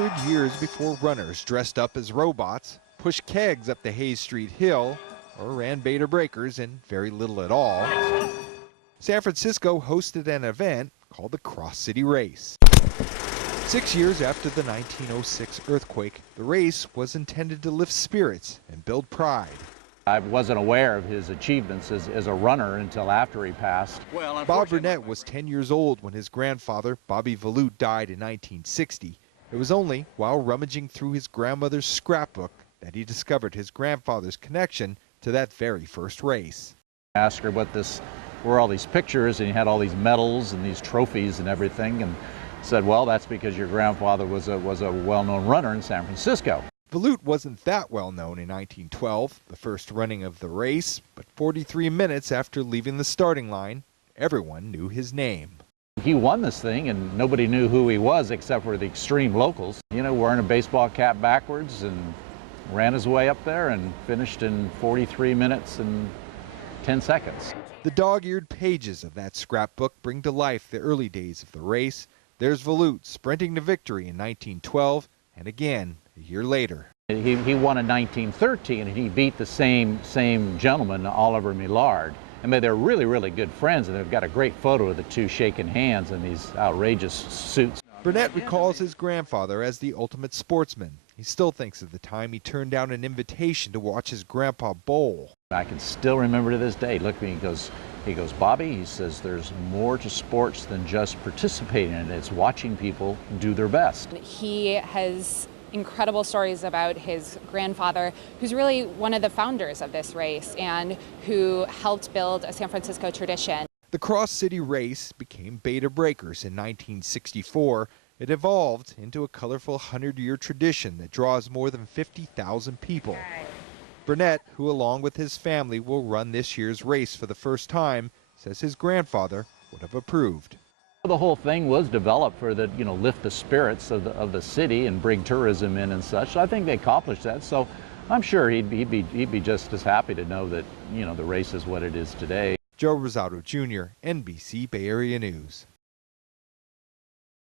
100 years before runners dressed up as robots pushed kegs up the Hayes Street Hill or ran Beta breakers in very little at all, San Francisco hosted an event called the Cross City Race. 6 years after the 1906 earthquake, the race was intended to lift spirits and build pride. I wasn't aware of his achievements as a runner until after he passed. Bob Burnett was 10 years old when his grandfather, Bobby Veloute, died in 1960. It was only while rummaging through his grandmother's scrapbook that he discovered his grandfather's connection to that very first race. I asked her what were all these pictures, and he had all these medals and these trophies and everything, and said, well, that's because your grandfather was a well-known runner in San Francisco. Veloute wasn't that well known in 1912, the first running of the race, but 43 minutes after leaving the starting line, everyone knew his name. He won this thing, and nobody knew who he was except for the extreme locals. You know, wearing a baseball cap backwards, and ran his way up there and finished in 43 minutes and 10 seconds. The dog-eared pages of that scrapbook bring to life the early days of the race. There's Veloute sprinting to victory in 1912, and again a year later. He won in 1913, and he beat the same gentleman, Oliver Millard. I mean, they're really, really good friends, and they've got a great photo of the two shaking hands in these outrageous suits. Burnett recalls his grandfather as the ultimate sportsman. He still thinks of the time he turned down an invitation to watch his grandpa bowl. I can still remember to this day. Look at me, he goes, Bobby, he says, there's more to sports than just participating in it. It's watching people do their best. He has incredible stories about his grandfather, who's really one of the founders of this race and who helped build a San Francisco tradition. The Cross City Race became Beta Breakers in 1964. It evolved into a colorful 100-year tradition that draws more than 50,000 people. Burnett, who along with his family will run this year's race for the first time, says his grandfather would have approved. The whole thing was developed for the, lift the spirits of the city and bring tourism in and such. So I think they accomplished that. So I'm sure he'd be just as happy to know that, the race is what it is today. Joe Rosado Jr., NBC Bay Area News.